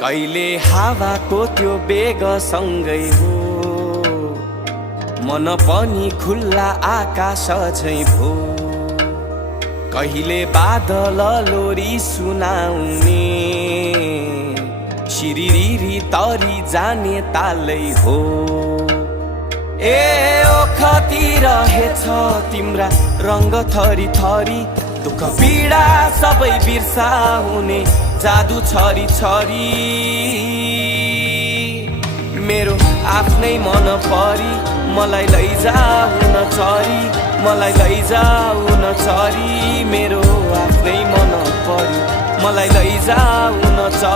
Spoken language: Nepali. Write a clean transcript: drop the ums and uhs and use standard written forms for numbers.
कहिले हावाको त्यो बेगसँगै हो मन पनि खुल्ला आकाश झैं भो कहिले बादल लोरी सुनाउने शिरिरी तरी जाने तालै हो ए ओखती रहेछ तिम्रा रंग थरी थरी दुःख पीडा सबै बिर्साउने जादु छरी छरी मेरो आफ्नै मन परी मलाई लैजाऊ न चरी मलाई लैजाऊ न चरी मेरो आफ्नै मन परी मलाई लैजाऊ न चरी